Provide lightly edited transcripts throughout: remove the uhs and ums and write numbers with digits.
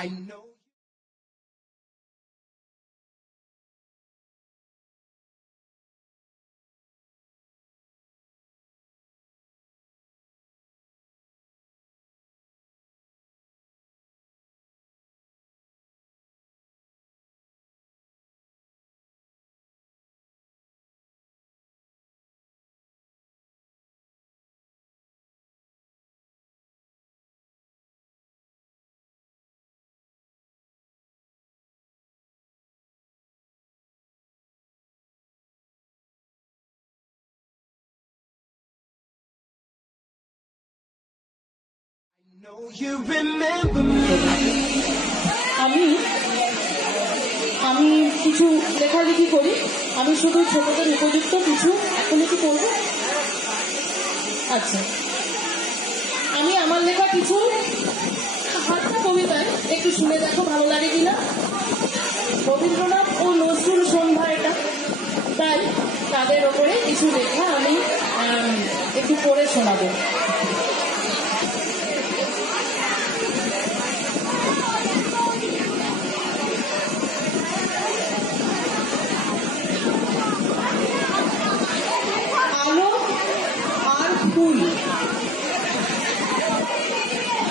I know. আমি কিছু লেখালেখি করি। আমি শুধু ছোটদের উপযুক্ত কিছু এখনই কি করব? আচ্ছা, আমি আমার লেখা কিছু হালকা কবিতায় একটু শুনে দেখো ভালো লাগে কিনা। রবীন্দ্রনাথ ও নজরুল সন্ধ্যা এটা, তাই তাদের ওপরে কিছু লেখা আমি একটু পড়ে শোনাবো।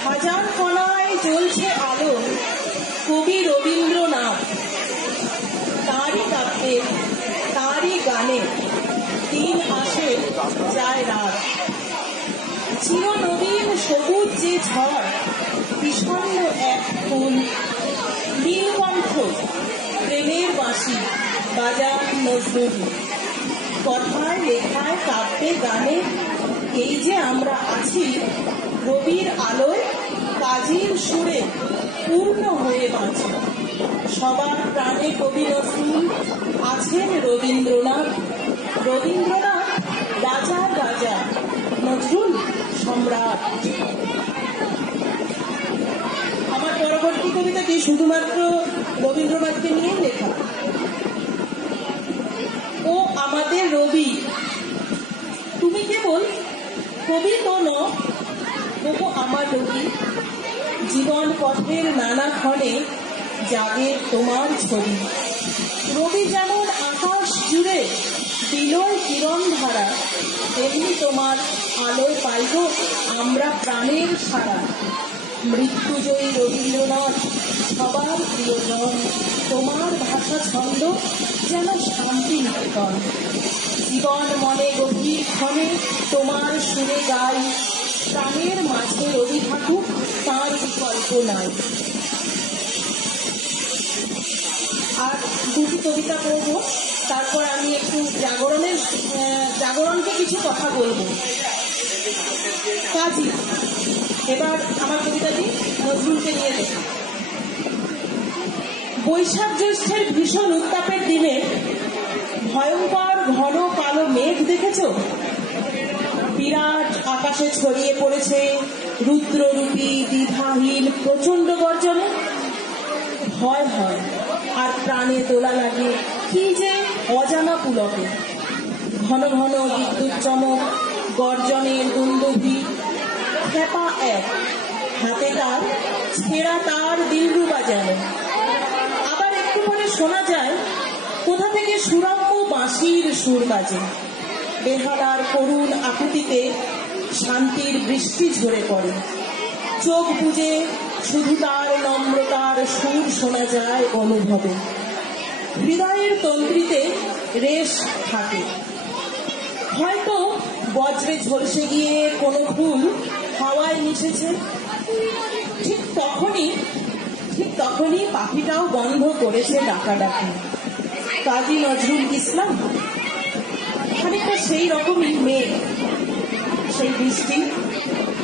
হাজার কণায় জ্বলছে আলো কবি রবীন্দ্রনাথ, তারই কাব্যে তারই গানে দিন আসে যায় রাত। চিরনবীন সবুজ যে ঝড়, বিষণ্ণ এক ফুল, নীলকণ্ঠ প্রেমের বাঁশি বাজার নজরুল। কথায় লেখায় কাব্যে গানে এই যে আমরা আছি, রবির আলোয় কাজীর সুরে পূর্ণ হয়ে বাঁচি। সবার প্রাণে কবি নজরুল, আছেন রবীন্দ্রনাথ। রবীন্দ্রনাথ রাজার রাজা, নজরুল সম্রাট। আমার পরবর্তী কবিতাটি শুধুমাত্র রবীন্দ্রনাথকে নিয়ে লেখা। ও আমাদের রবি, তুমি কেবল কবি তো নও, তবু আমার রবি। জীবন পথের নানা ক্ষণে জাগে তোমার ছবি। রবি যেমন আকাশ জুড়ে বিলয় কিরণ ধারা, তেমনি তোমার আলোয় পাইব আমরা প্রাণের সারা। মৃত্যুজয়ী রবীন্দ্রনাথ সবার প্রিয়জন, তোমার ভাষা ছন্দ যেন শান্তি নিকেতন। জীবন মনে গভীর ক্ষণে তোমার সুরে গাই, প্রাণের মাঝে রবি ঠাকুর তাঁর বিকল্প নাই। আর দুটি কবিতা পড়ব, তারপর আমি একটু জাগরণকে কিছু কথা বলবো। কাজী, এবার আমার কবিতাটি নজরুলকে নিয়ে লেখা। বৈশাখ জ্যৈষ্ঠের ভীষণ উত্তাপের দিনে ভয়ঙ্কর ঘন কালো মেঘ দেখেছ? বিরাট আকাশে ছড়িয়ে পড়েছে রুদ্ররূপী দ্বিধাহীন প্রচন্ড গর্জনে। ভয় হয় আর প্রাণে দোলা লাগে কি যে অজানা পুলকে। ঘন ঘন বিদ্যুৎ চমক, গর্জনের দুন্দুভি, খেপা এক হাতে তার ছেঁড়া তার দিলরু বাজানো। আবার একটু পরে শোনা যায় কোথা থেকে সুরম্য বাঁশির সুর বাজে। বেহালার করুণ আকুতিতে শান্তির বৃষ্টি ঝরে পড়ে। চোখ বুজে শুধু তার নম্রতার সুর শোনা যায় অনুভবে। হৃদয়ের তন্ত্রীতে রেশ থাকে। হয়তো বজ্রে ঝলসে গিয়ে কোনো ফুল হাওয়ায় মিশেছে। ঠিক তখনই পাখিটাও বন্ধ করেছে ডাকাডাকি। কাজী নজরুল ইসলাম খানিকটা সেই রকমই মেঘ, সেই বৃষ্টি,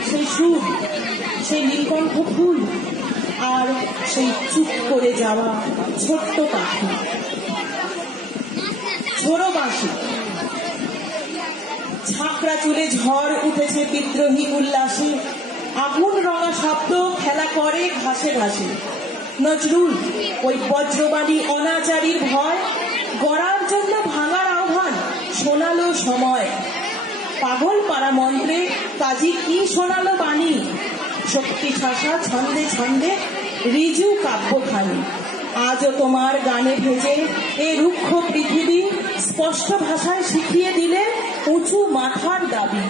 সেই সুর, সেই নীলকণ্ঠ ফুল, আর সেই চুপ করে যাওয়া ছোট্ট পাখি। ঝোড়ো বাঁশি, ছাকড়া চুলে ঝড় উঠেছে বিদ্রোহী উল্লাসে। আগুন রঙা শব্দ খেলা করে ঘাসে ঘাসে। নজরুল ওই বজ্রবাণী অনাচারীর ভয়, গড়ার জন্য ভাঙার আহ্বান শোনালো সময়। পাগল পাড়া মন্ত্রে কাজী কি শোনালো বাণী, শক্তি ঠাসা ছন্দে ছন্দে রিজু কাব্যখানি। আজও তোমার গানে ভেজে এ রুক্ষ পৃথিবী স্পষ্ট ভাষায় শিখিয়ে দিলে উঁচু মাথার দাবি।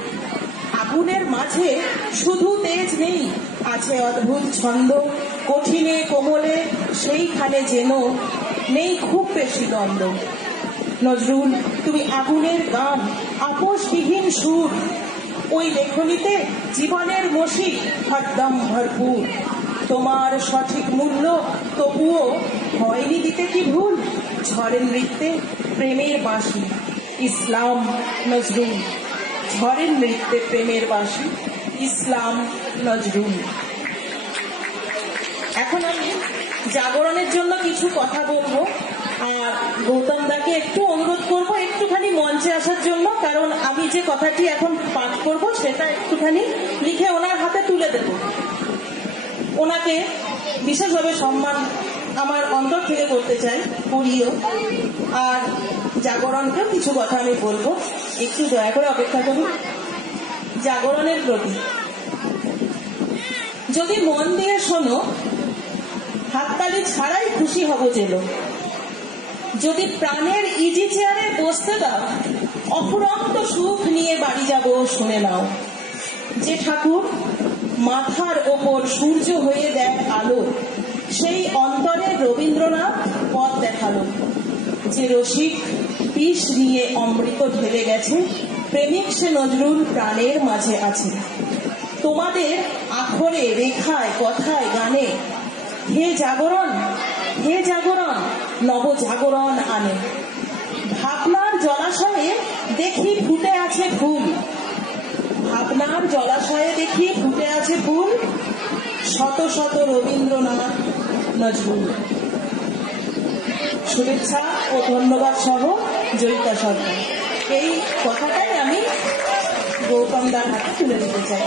আগুনের মাঝে শুধু তেজ নেই, আছে অদ্ভুত ছন্দ, কঠিনে কোমলে সেইখানে যেন নেই খুব বেশি দ্বন্দ্ব। নজরুল, তুমি আগুনের গান, আপোষবিহীন সুর, ওই লেখনীতে জীবনের মসি হরদম ভরপুর। তোমার সঠিক মূল্য তবুও হয়নি দিতে কি ভুল। ঝড়ের নৃত্যে প্রেমের বাঁশি, ইসলাম নজরুল। ঝড়ের নৃত্যে প্রেমের বাঁশি, ইসলাম নজরুল। এখন আমি জাগরণের জন্য কিছু কথা বলবো, আর গৌতম দাকে একটু অনুরোধ করব একটুখানি মঞ্চে আসার জন্য, কারণ আমি যে কথাটি এখন পাঠ করব সেটা একটুখানি লিখে ওনার হাতে তুলে দেব। ওনাকে বিশেষভাবে সম্মান আমার অন্তর থেকে করতে চাই, করিও। আর জাগরণকেও কিছু কথা আমি বলবো, একটু দয়া করে অপেক্ষা করুন। জাগরণের প্রতি যদি মন দিয়ে শোনো, হাততালি ছাড়াই খুশি হব যেন। যদি প্রাণের ইজি চেয়ারে বসতে দাও, অফুরন্ত সুখ নিয়ে বাড়ি যাব শুনে নাও। যে ঠাকুর মাথার ওপর সূর্য হয়ে দেয় আলো, সেই অন্তরে রবীন্দ্রনাথ পথ দেখালো। যে রসিক বিষ নিয়ে অমৃত ঢেলে গেছে, প্রেমিক সে নজরুল প্রাণের মাঝে আছে। তোমাদের আখরে, রেখায়, কথায়, গানে হে জাগরণ, হে জাগরণ নব জাগরণ আনে। ভাবনার জলাশয়ে দেখি ফুটে আছে ফুল, ভাবনার জলাশয়ে দেখি ফুটে আছে ফুল, শত শত রবীন্দ্রনাথ নজরুল। শুভেচ্ছা ও ধন্যবাদ সহ জয়িতা সরকার। এই কথাটাই আমি গৌতম দার হাতে তুলে দিতে চাই।